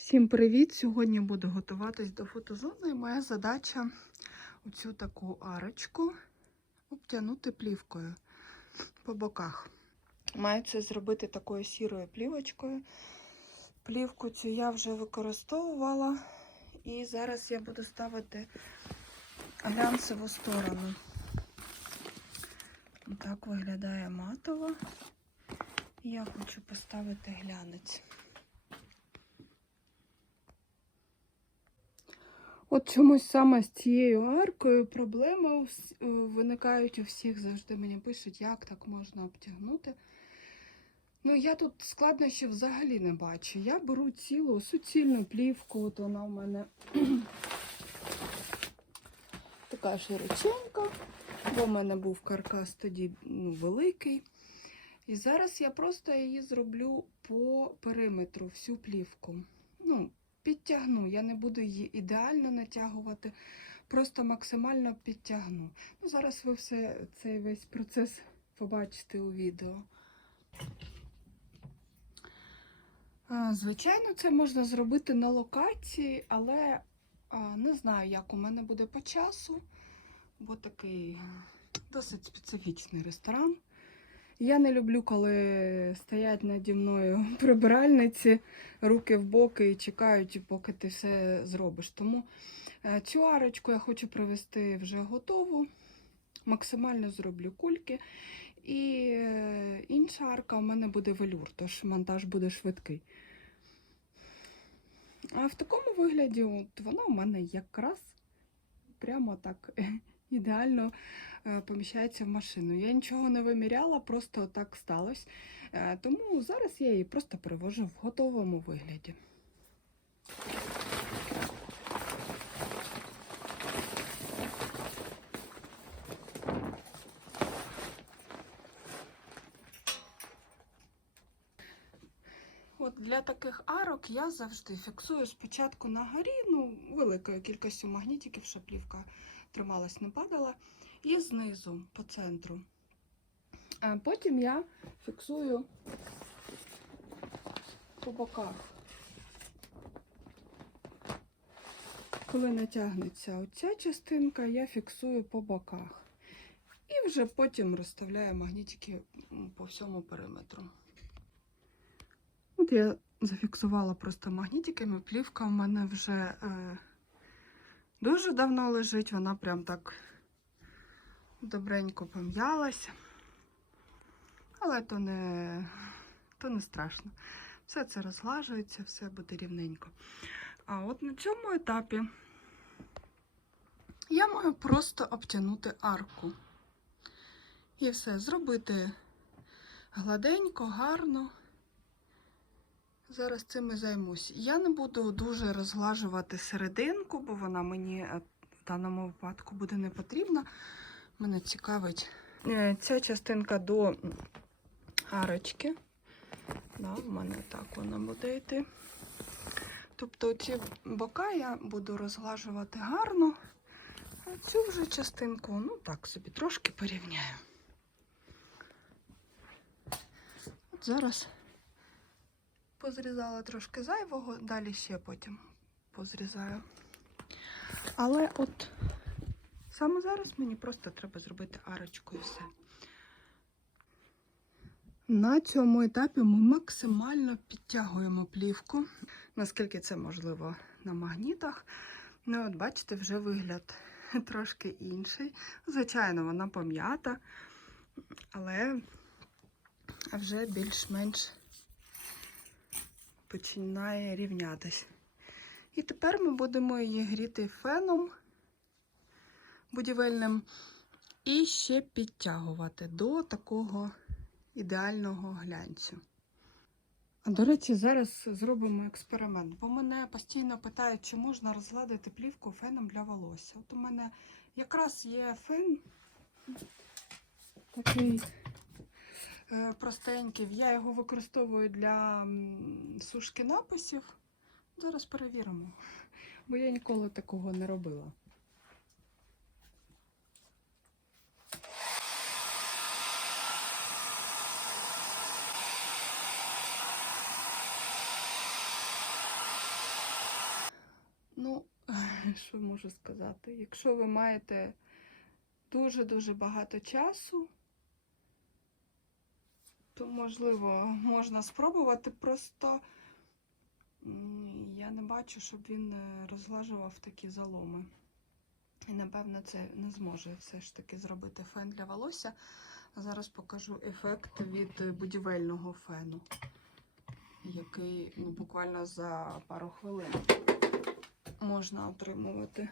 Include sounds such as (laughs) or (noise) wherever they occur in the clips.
Всім привіт! Сьогодні буду готуватись до фотозони. І моя задача оцю таку арочку обтягнути плівкою по боках. Маю це зробити такою сірою плівочкою. Плівку цю я вже використовувала. І зараз я буду ставити глянцеву сторону. Так виглядає матово. Я хочу поставити глянець. От чомусь саме з цією аркою проблеми е, виникають у всіх. Завжди мені пишуть, як так можна обтягнути. Ну, я тут складнощів взагалі не бачу. Я беру цілу суцільну плівку, от вона у мене (clears throat) така широченька, бо в мене був каркас тоді ну, великий. І зараз я просто її зроблю по периметру, всю плівку. Ну, підтягну. Я не буду її ідеально натягувати, просто максимально підтягну. Ну, зараз ви все цей весь процес побачите у відео. Звичайно, це можна зробити на локації, але не знаю, як у мене буде по часу, бо такий досить специфічний ресторан. Я не люблю, коли стоять наді мною (laughs) прибиральниці, руки в боки і чекають, поки ти все зробиш. Тому е, цю арочку я хочу привезти вже готову. Максимально зроблю кульки. І е, інша арка у мене буде велюр, тож монтаж буде швидкий. А в такому вигляді от вона у мене якраз прямо так (laughs) ідеально е, поміщається в машину. Я нічого не виміряла, просто так сталося. Е, Тому зараз я її просто привожу в готовому вигляді. От для таких арок я завжди фіксую спочатку на горі, ну, великою кількістю магнітиків, щоб плівка трималась, не падала, і знизу по центру. Потім я фіксую по боках. Коли натягнеться оця частинка, я фіксую по боках. І вже потім розставляю магнітики по всьому периметру. От я зафіксувала просто магнітиками. Плівка в мене вже е, дуже давно лежить, вона прям так добренько пом'ялась. Але то не, то не страшно. Все це розглажується, все буде рівненько. А от на цьому етапі я маю просто обтягнути арку. І все, зробити гладенько, гарно. Зараз цим і займусь. Я не буду дуже розглажувати серединку, бо вона мені е, в даному випадку буде не потрібна. Мене цікавить е, ця частинка до арочки. Да, в мене так вона буде йти. Тобто ці бока я буду розглажувати гарно, а цю вже частинку, ну так собі трошки порівняю. От зараз позрізала трошки зайвого, далі ще потім позрізаю. Але от саме зараз мені просто треба зробити арочку і все. На цьому етапі ми максимально підтягуємо плівку, наскільки це можливо на магнітах. Ну, от бачите, вже вигляд трошки інший. Звичайно, вона пом'ята, але вже більш-менш починає рівнятись. І тепер ми будемо її гріти феном будівельним і ще підтягувати до такого ідеального глянцю. А до речі, зараз зробимо експеримент, бо мене постійно питають, чи можна розгладити плівку феном для волосся. От у мене якраз є фен такий е, простенький. Я його використовую для сушки написів. Зараз перевіримо, бо я ніколи такого не робила. Ну, (laughs) що можу сказати? Якщо ви маєте дуже-дуже багато часу, то, можливо, можна спробувати. Просто я не бачу, щоб він е, розглажував такі заломи. І, напевно, це не зможе все ж таки зробити фен для волосся. Зараз покажу ефект від е, будівельного фену, який ну, буквально за пару хвилин можна отримувати.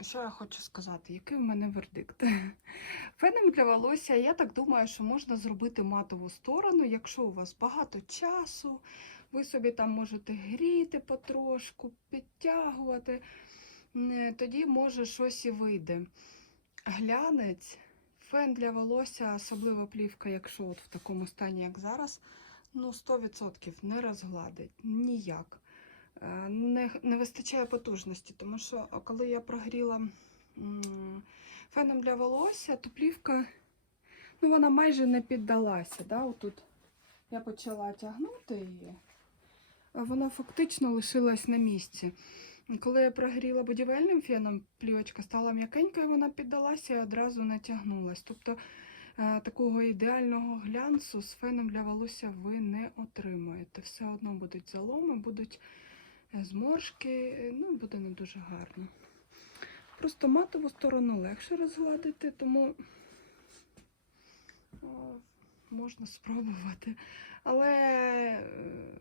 Що я хочу сказати, який в мене вердикт? (laughs) Феном для волосся, я так думаю, що можна зробити матову сторону, якщо у вас багато часу, ви собі там можете гріти потрошку, підтягувати, е, тоді може щось і вийде. Глянець, фен для волосся, особливо плівка, якщо от в такому стані, як зараз, ну 100% не розгладить ніяк. Е, не, не вистачає потужності, тому що коли я прогріла феном для волосся, то плівка ну, вона майже не піддалася. Да? Отут я почала тягнути її, а вона фактично лишилась на місці. Коли я прогріла будівельним феном, плівочка стала м'якенька, і вона піддалася і одразу натягнулась. Тобто е, такого ідеального глянцу з феном для волосся ви не отримаєте. Все одно будуть заломи, будуть зморшки, е, ну буде не дуже гарно. Просто матову сторону легше розгладити, тому можна спробувати. Але е,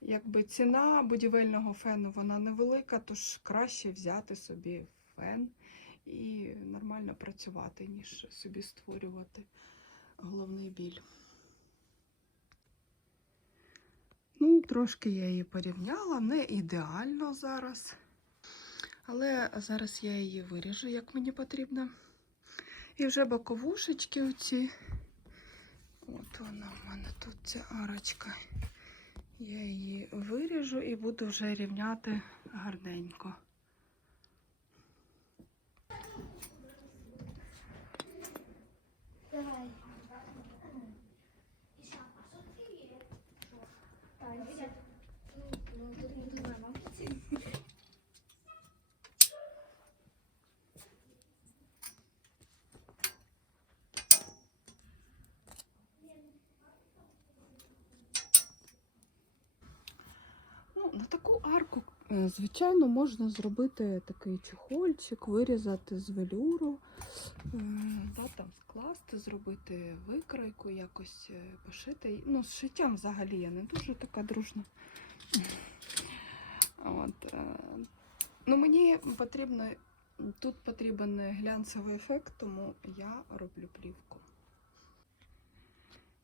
якби ціна будівельного фену вона невелика, тож краще взяти собі фен і нормально працювати, ніж собі створювати головний біль. Ну, трошки я її порівняла, не ідеально зараз. Але зараз я її виріжу, як мені потрібно. І вже боковушечки оці. От вона в мене тут ця арочка. Я її виріжу і буду вже рівняти гарненько. Давай. Ну, на таку арку, е, звичайно, можна зробити такий чехольчик, вирізати з велюру, е, да, там скласти, зробити викройку, якось е, пошити. Ну, з шиттям взагалі я не дуже така дружна. От, е, ну, мені потрібно, тут потрібен глянцевий ефект, тому я роблю плівку.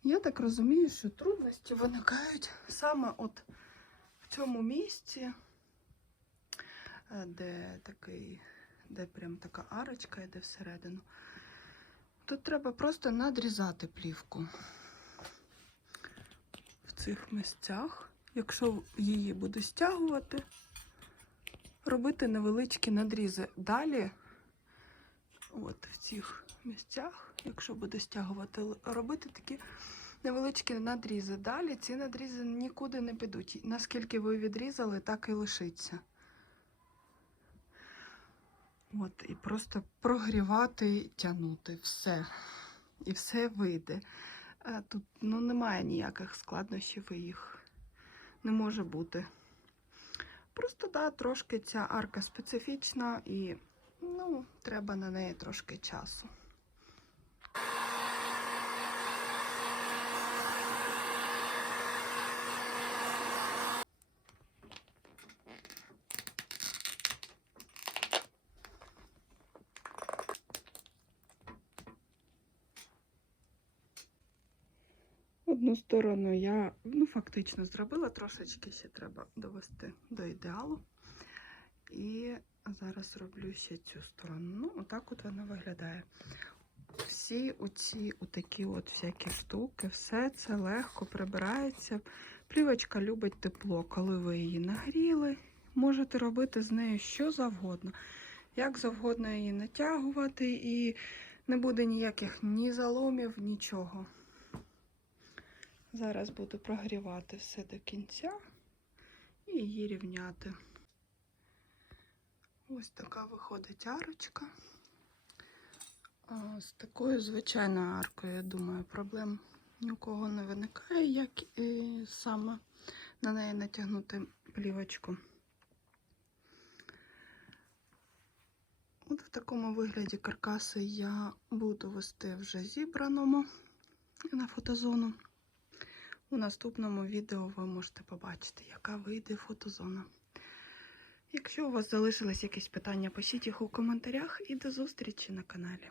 Я так розумію, що трудності виникають саме от в цьому місці, е, де такий, де прям така арочка йде всередину. Тут треба просто надрізати плівку в цих місцях. Якщо її буду стягувати, робити невеличкі надрізи. Далі, от в цих місцях, якщо буду стягувати, робити такі невеличкі надрізи. Далі ці надрізи нікуди не підуть. Наскільки ви відрізали, так і лишиться. От, і просто прогрівати тягнути все. І все вийде. Тут ну, немає ніяких складнощів і їх не може бути. Просто, да, трошки ця арка специфічна і ну, треба на неї трошки часу. Одну сторону я ну, фактично зробила, трошечки ще треба довести до ідеалу. І зараз роблю ще цю сторону. Ну, отак от вона виглядає. Всі оці отакі от всякі штуки, все це легко прибирається. Плівочка любить тепло, коли ви її нагріли. Можете робити з нею що завгодно. Як завгодно її натягувати, і не буде ніяких ні заломів, нічого. Зараз буду прогрівати все до кінця і її рівняти. Ось така виходить арочка. З такою звичайною аркою, я думаю, проблем ні у кого не виникає, як і саме на неї натягнути плівочку. От в такому вигляді каркаси я буду вести вже зібраному на фотозону. У наступному відео ви можете побачити, яка вийде фотозона. Якщо у вас залишились якісь питання, пишіть їх у коментарях і до зустрічі на каналі.